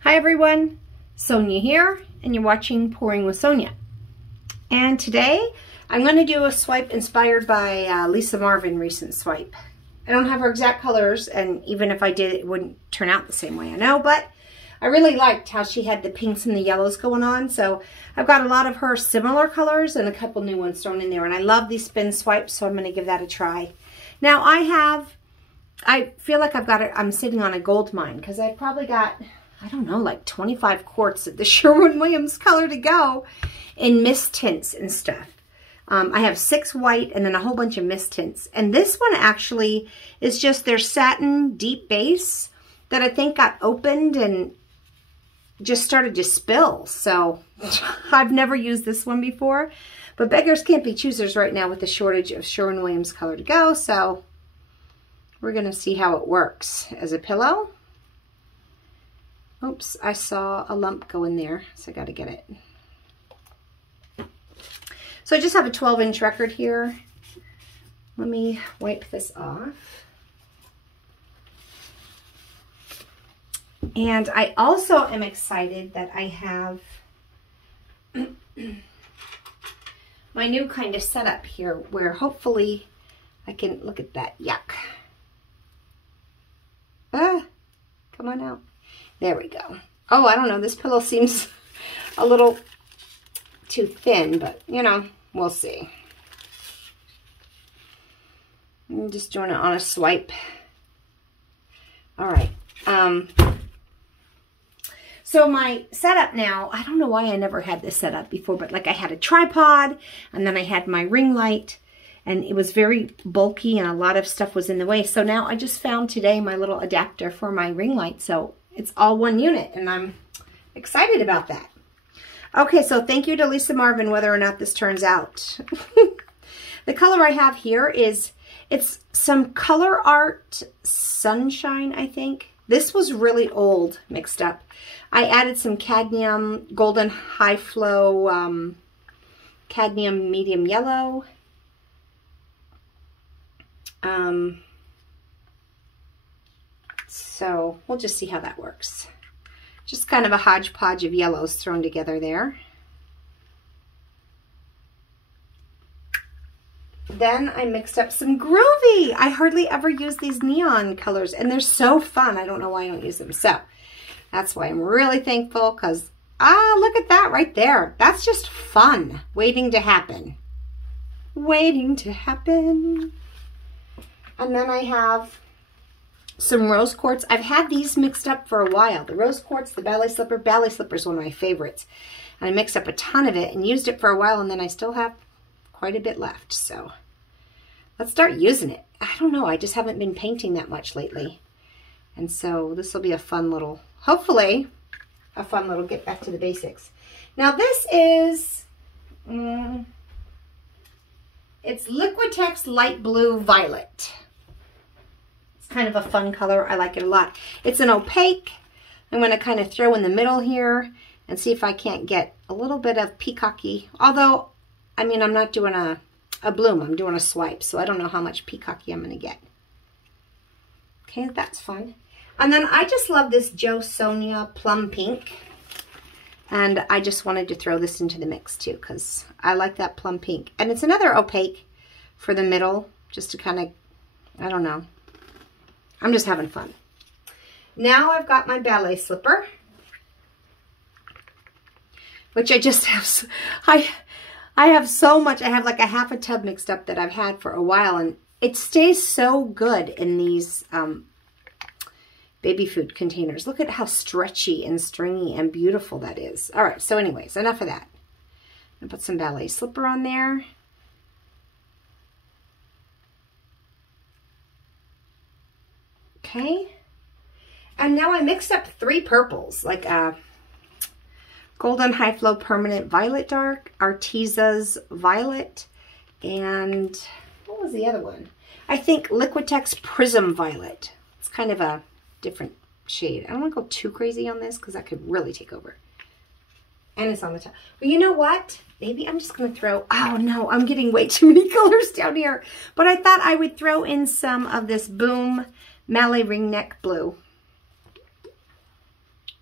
Hi everyone, Sonia here, and you're watching Pouring with Sonia. And today I'm going to do a swipe inspired by Lisa Marvin recent swipe. I don't have her exact colors, and even if I did, it wouldn't turn out the same way, I know, but I really liked how she had the pinks and the yellows going on, so I've got a lot of her similar colors and a couple new ones thrown in there, and I love these spin swipes, so I'm going to give that a try. Now I feel like I'm sitting on a gold mine, because I've probably got, I don't know, like 25 quarts of the Sherwin-Williams color to go in mist tints and stuff. I have 6 white and then a whole bunch of mist tints. And this one actually is just their satin deep base that I think got opened and just started to spill. So I've never used this one before. But beggars can't be choosers right now with the shortage of Sherwin-Williams color to go. So we're going to see how it works as a pillow. Oops, I saw a lump go in there, so I got to get it. So I just have a 12-inch record here. Let me wipe this off. And I also am excited that I have my new kind of setup here where hopefully I can, look at that, yuck. Come on out. There we go. Oh, I don't know. This pillow seems a little too thin, but, you know, we'll see. I'm just doing it on a swipe. All right. So my setup now, I don't know why I never had this set up before, but like I had a tripod, and then I had my ring light, and it was very bulky, and a lot of stuff was in the way. So now I just found today my little adapter for my ring light, so it's all one unit, and I'm excited about that. Okay, so thank you to Lisa Marvin, whether or not this turns out. The color I have here is, it's some Color Art Sunshine, I think. This was really old, mixed up. I added some cadmium, golden high flow, cadmium medium yellow. So we'll just see how that works. Just kind of a hodgepodge of yellows thrown together there. Then I mixed up some Groovy. I hardly ever use these neon colors, and they're so fun. I don't know why I don't use them. So that's why I'm really thankful, because, look at that right there. That's just fun, waiting to happen. Waiting to happen. And then I have some rose quartz. I've had these mixed up for a while. The rose quartz, the ballet slipper. Ballet slipper is one of my favorites. And I mixed up a ton of it and used it for a while, and then I still have quite a bit left. So let's start using it. I don't know. I just haven't been painting that much lately. And so this will be a fun little, hopefully, a fun little get back to the basics. Now this is, it's Liquitex Light Blue Violet. Kind of a fun color. I like it a lot. It's an opaque. I'm going to kind of throw in the middle here and see if I can't get a little bit of peacocky. Although, I mean, I'm not doing a bloom. I'm doing a swipe, so I don't know how much peacocky I'm going to get. Okay, that's fun. And then I just love this Jo Sonia Plum Pink. And I just wanted to throw this into the mix too, because I like that plum pink. And it's another opaque for the middle, just to kind of, I don't know. I'm just having fun. Now I've got my ballet slipper, which I just have, I have so much. I have like a half a tub mixed up that I've had for a while, and it stays so good in these baby food containers. Look at how stretchy and stringy and beautiful that is. All right, so anyways, enough of that. I'll put some ballet slipper on there. Okay, and now I mixed up 3 purples, like a Golden High Flow Permanent Violet Dark, Artesa's Violet, and what was the other one? I think Liquitex Prism Violet. It's kind of a different shade. I don't want to go too crazy on this because that could really take over. And it's on the top. But you know what? Maybe I'm just going to throw, oh no, I'm getting way too many colors down here. But I thought I would throw in some of this Boom Mallet Ring Neck Blue.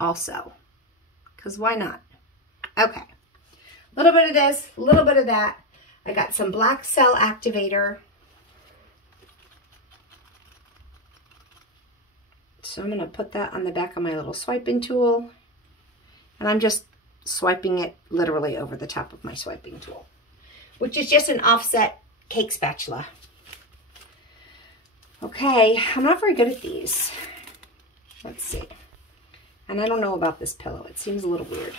also, because why not? Okay, a little bit of this, a little bit of that. I got some black cell activator. So I'm going to put that on the back of my little swiping tool. And I'm just swiping it literally over the top of my swiping tool, which is just an offset cake spatula. Okay, I'm not very good at these. Let's see. And I don't know about this pillow. It seems a little weird.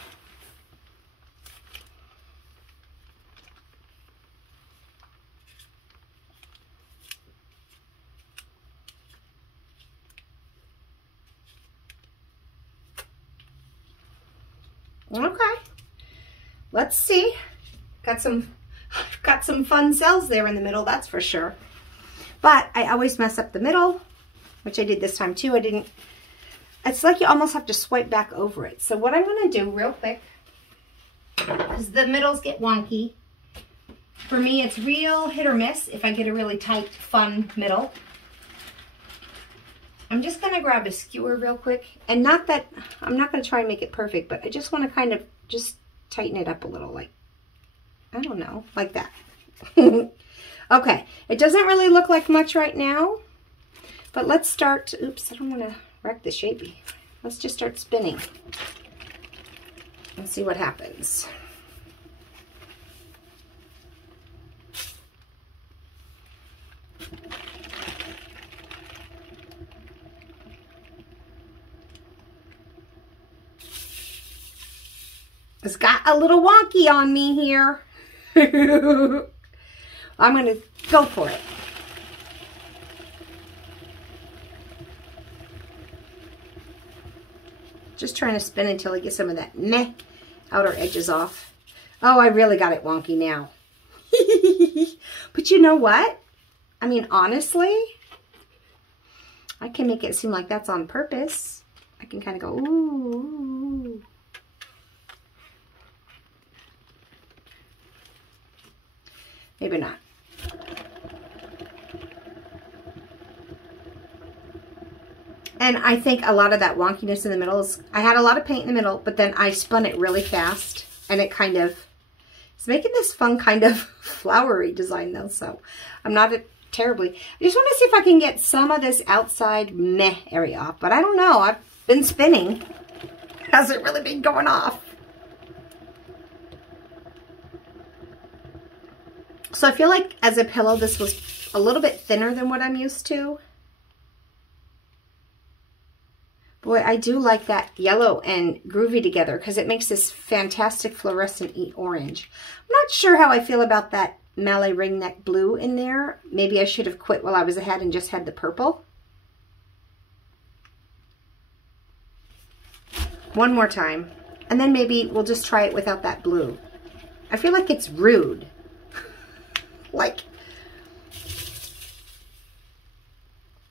Okay, let's see. Got some fun cells there in the middle, that's for sure. But I always mess up the middle, which I did this time too. It's like you almost have to swipe back over it. So what I'm going to do real quick, because the middles get wonky. For me, it's real hit or miss if I get a really tight, fun middle. I'm just going to grab a skewer real quick. And not that, I'm not going to try and make it perfect, but I just want to kind of just tighten it up a little, like, I don't know, like that. Okay, it doesn't really look like much right now, but let's start, oops, I don't want to wreck the shapey. Let's just start spinning and see what happens. It's got a little wonky on me here. I'm going to go for it. Just trying to spin until I get some of that meh outer edges off. Oh, I really got it wonky now. But you know what? I mean, honestly, I can make it seem like that's on purpose. I can kind of go, ooh. Maybe not. And I think a lot of that wonkiness in the middle is, I had a lot of paint in the middle, but then I spun it really fast, and it kind of, it's making this fun kind of flowery design though, so I'm not terribly, I just want to see if I can get some of this outside meh area off, but I don't know, I've been spinning. Hasn't really been going off. So I feel like as a pillow, this was a little bit thinner than what I'm used to. Boy, I do like that yellow and groovy together because it makes this fantastic fluorescent orange. I'm not sure how I feel about that Mallet ring neck blue in there. Maybe I should have quit while I was ahead and just had the purple. One more time. And then maybe we'll just try it without that blue. I feel like it's rude. Like,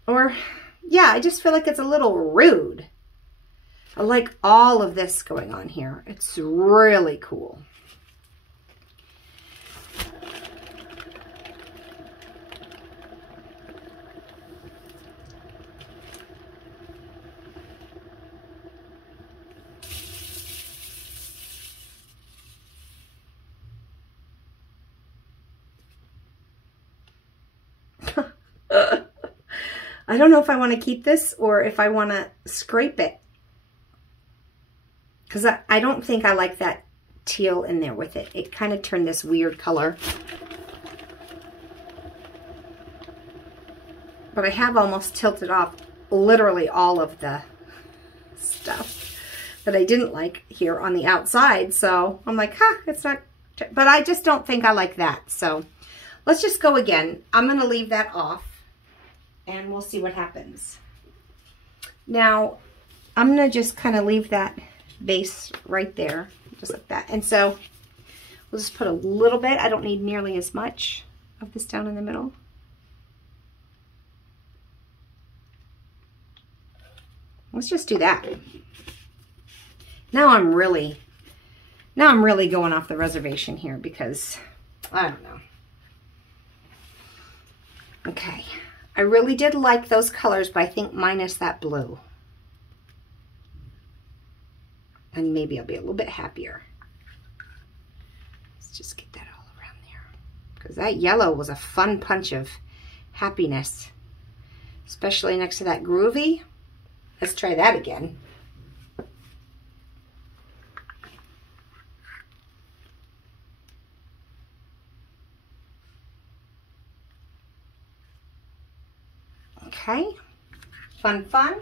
or yeah, I just feel like it's a little rude. I like all of this going on here. It's really cool. I don't know if I want to keep this or if I want to scrape it. Because I don't think I like that teal in there with it. It kind of turned this weird color. But I have almost tilted off literally all of the stuff that I didn't like here on the outside. So I'm like, it's not, but I just don't think I like that. So let's just go again. I'm going to leave that off. And we'll see what happens. Now, I'm going to just kind of leave that base right there, just like that. And so, we'll just put a little bit. I don't need nearly as much of this down in the middle. Let's just do that. Now I'm really going off the reservation here because, I don't know. Okay. I really did like those colors, but I think minus that blue. and maybe I'll be a little bit happier. Let's just get that all around there. Because that yellow was a fun punch of happiness. Especially next to that groovy. Let's try that again. Okay, fun, fun.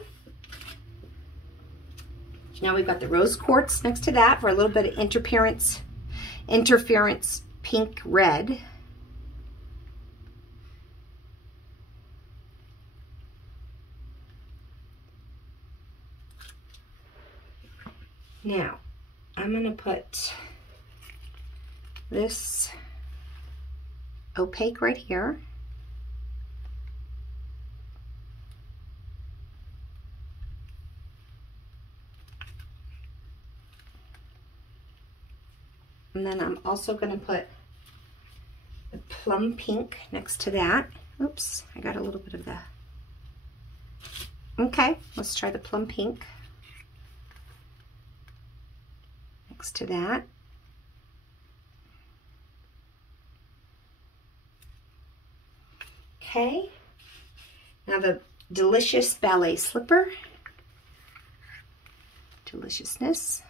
Now we've got the rose quartz next to that for a little bit of interference pink red. Now, I'm going to put this opaque right here. And then I'm also going to put the plum pink next to that. Oops, I got a little bit of that. Okay, let's try the plum pink next to that. Okay, now the Delicious Ballet Slipper. Deliciousness.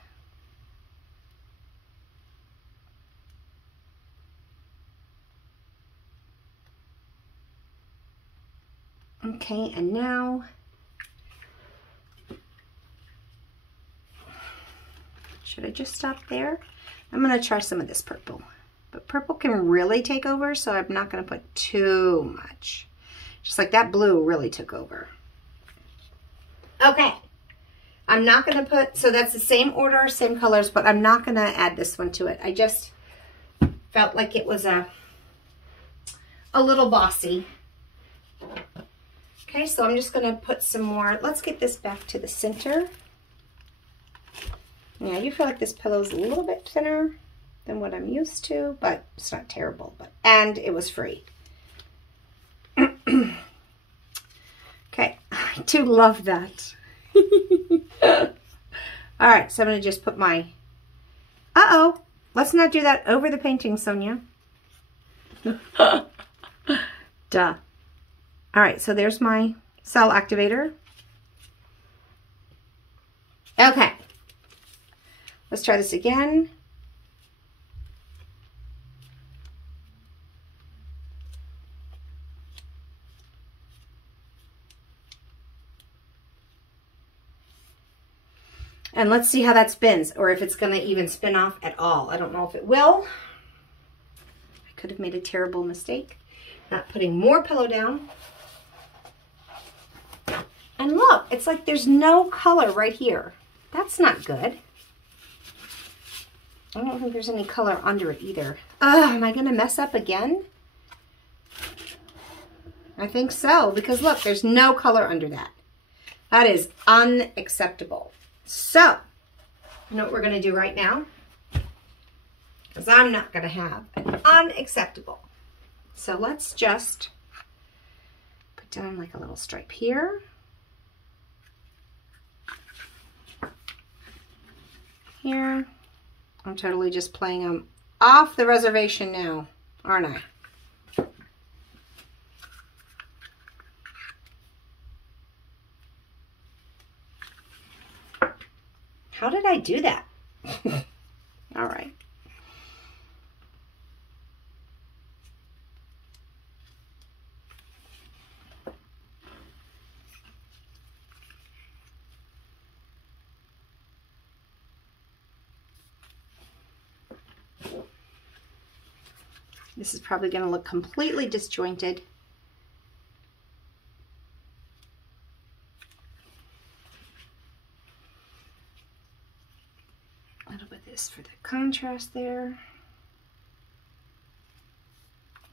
Okay, and now should I just stop there? I'm going to try some of this purple. But purple can really take over, so I'm not going to put too much. Just like that blue really took over. Okay. I'm not going to put, so that's the same order, same colors, but I'm not going to add this one to it. I just felt like it was a little bossy. Okay, so I'm just going to put some more. Let's get this back to the center. Yeah, I do feel like this pillow's a little bit thinner than what I'm used to, but it's not terrible. And it was free. Okay, I do love that. All right, so I'm going to just put my... Uh-oh, let's not do that over the painting, Sonia. Duh. All right, so there's my cell activator. Okay, let's try this again. And let's see how that spins, or if it's going to even spin off at all. I don't know if it will. I could have made a terrible mistake not putting more pillow down. And look, it's like there's no color right here. That's not good. I don't think there's any color under it either. Am I going to mess up again? I think so, because look, there's no color under that. That is unacceptable. So, you know what we're going to do right now? Because I'm not going to have an unacceptable. So let's just put down like a little stripe here. Here. I'm totally just playing them off the reservation now, aren't I? How did I do that? All right. This is probably going to look completely disjointed. A little bit of this for the contrast there.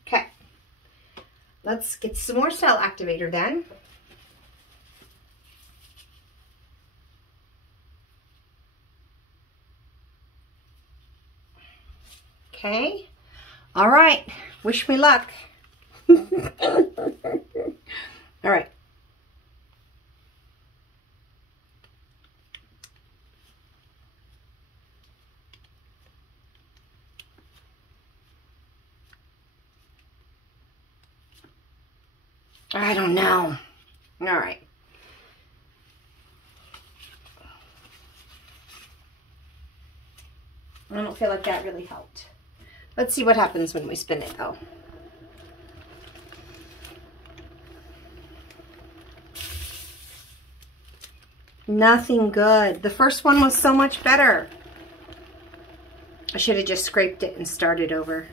Okay. Let's get some more cell activator then. Okay. All right, wish me luck. All right. I don't know. All right. I don't feel like that really helped. Let's see what happens when we spin it though. Nothing good. The first one was so much better. I should have just scraped it and started over.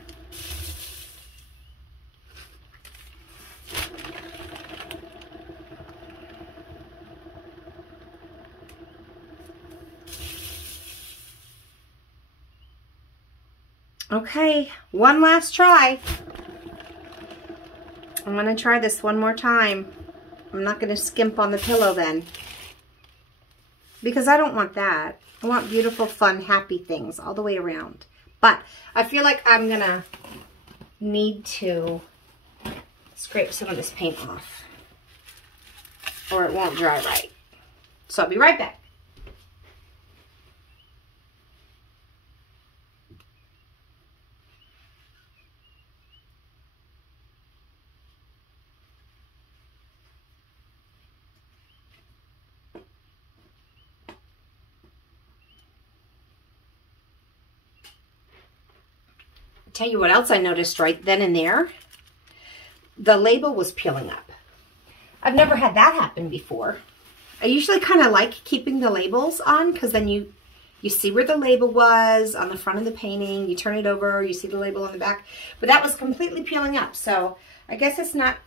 Okay, one last try. I'm going to try this one more time. I'm not going to skimp on the pillow then, because I don't want that. I want beautiful, fun, happy things all the way around. But I feel like I'm going to need to scrape some of this paint off, or it won't dry right. So I'll be right back. Tell you what else I noticed right then and there. The label was peeling up. I've never had that happen before. I usually kind of like keeping the labels on, because then you see where the label was on the front of the painting. You turn it over, you see the label on the back. But that was completely peeling up. So I guess it's not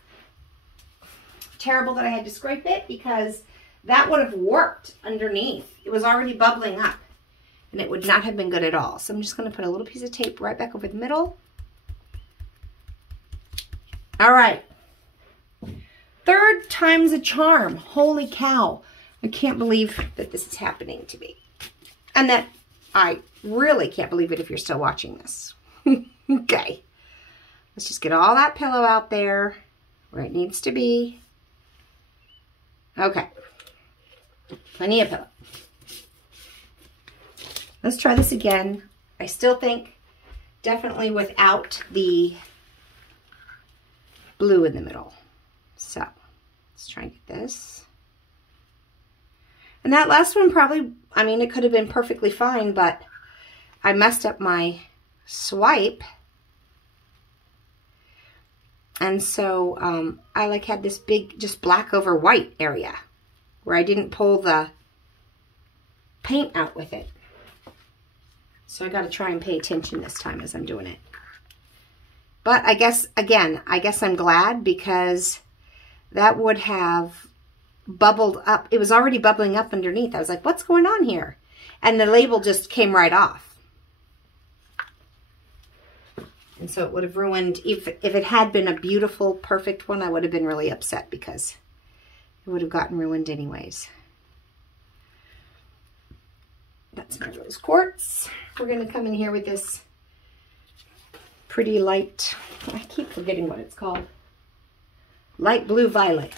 terrible that I had to scrape it, because that would have worked underneath. It was already bubbling up, and it would not have been good at all. So I'm just going to put a little piece of tape right back over the middle. All right. Third time's a charm. Holy cow. I can't believe that this is happening to me. And that I really can't believe it if you're still watching this. Okay. Let's just get all that pillow out there where it needs to be. Okay. Plenty of pillow. Let's try this again. I still think definitely without the blue in the middle. So let's try and get this. And that last one probably, I mean, it could have been perfectly fine, but I messed up my swipe. And so I like had this big, just black over white area where I didn't pull the paint out with it. So I got to try and pay attention this time as I'm doing it. But I guess, again, I guess I'm glad, because that would have bubbled up. It was already bubbling up underneath. I was like, what's going on here? And the label just came right off. And so it would have ruined, if it had been a beautiful, perfect one, I would have been really upset, because it would have gotten ruined anyways. That's my rose quartz. We're going to come in here with this pretty light, I keep forgetting what it's called. Light blue violet.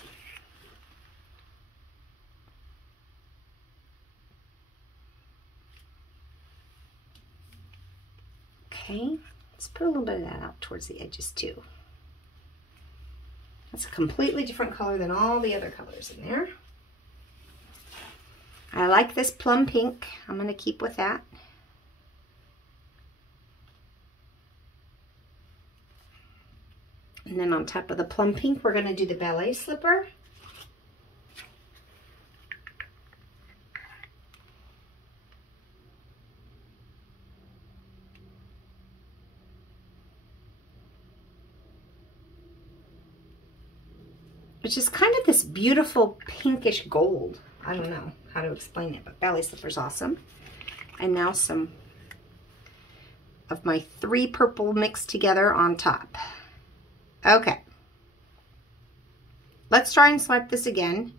Okay, let's put a little bit of that out towards the edges too. That's a completely different color than all the other colors in there. I like this plum pink. I'm going to keep with that. And then on top of the plum pink, we're going to do the ballet slipper. Which is kind of this beautiful pinkish gold. I don't know how to explain it, but ballet slipper's awesome. And now some of my 3 purple mixed together on top. Okay. Let's try and swipe this again.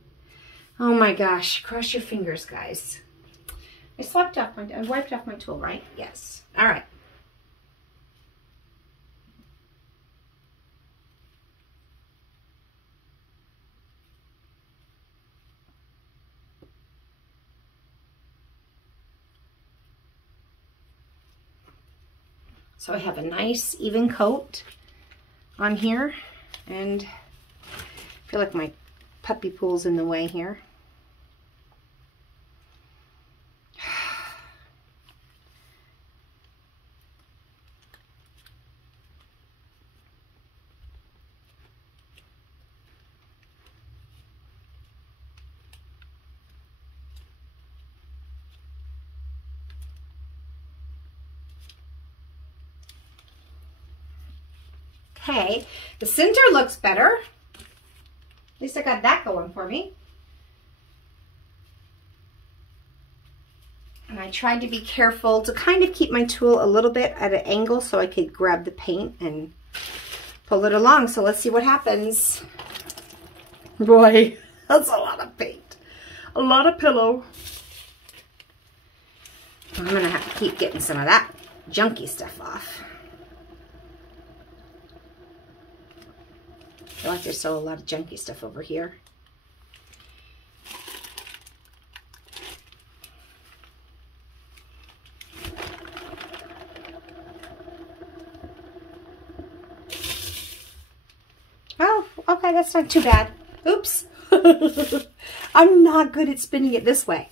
Oh my gosh, cross your fingers, guys. I wiped off my tool, right? Yes. All right. So I have a nice even coat on here, and I feel like my puppy pool's in the way here. Okay, the center looks better. At least I got that going for me. And I tried to be careful to kind of keep my tool a little bit at an angle so I could grab the paint and pull it along. So let's see what happens. Boy, that's a lot of paint. A lot of pillow. I'm gonna have to keep getting some of that junky stuff off. I feel like there's still a lot of junky stuff over here. Oh, okay, that's not too bad. Oops. I'm not good at spinning it this way.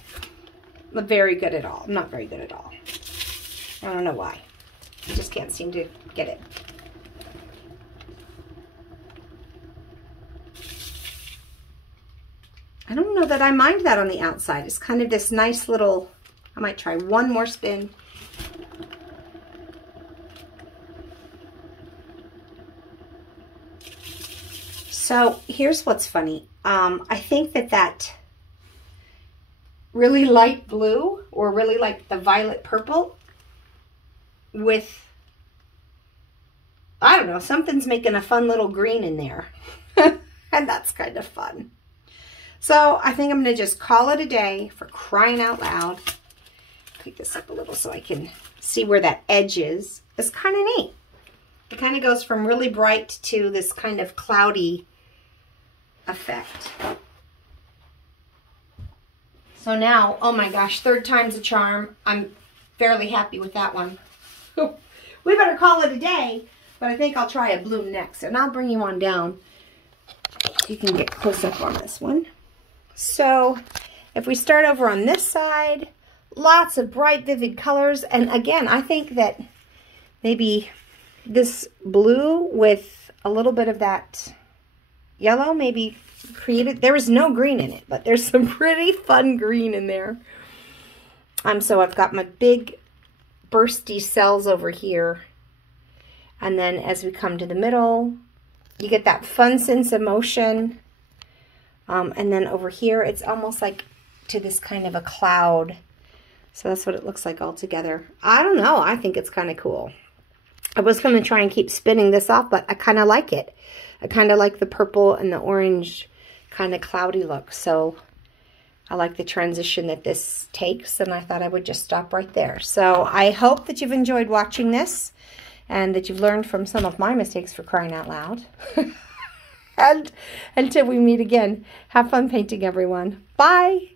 I'm very good at all. I'm not very good at all. I don't know why. I just can't seem to get it. I don't know that I mind that on the outside. It's kind of this nice little, I might try one more spin. So here's what's funny. I think that really light blue, or really like the violet purple with, I don't know, something's making a fun little green in there. And that's kind of fun. So I think I'm going to just call it a day, for crying out loud. Pick this up a little so I can see where that edge is. It's kind of neat. It kind of goes from really bright to this kind of cloudy effect. So now, oh my gosh, third time's a charm. I'm fairly happy with that one. We better call it a day, but I think I'll try a bloom next. And I'll bring you on down. You can get close up on this one. So if we start over on this side, lots of bright, vivid colors. And again, I think that maybe this blue with a little bit of that yellow maybe created, there was no green in it, but there's some pretty fun green in there. So I've got my big bursty cells over here. And then as we come to the middle, you get that fun sense of motion. And then over here, it's almost like to this kind of a cloud. So that's what it looks like all together. I don't know. I think it's kind of cool. I was going to try and keep spinning this off, but I kind of like it. I kind of like the purple and the orange kind of cloudy look. So I like the transition that this takes, and I thought I would just stop right there. So I hope that you've enjoyed watching this and that you've learned from some of my mistakes, for crying out loud. And until we meet again, have fun painting, everyone. Bye.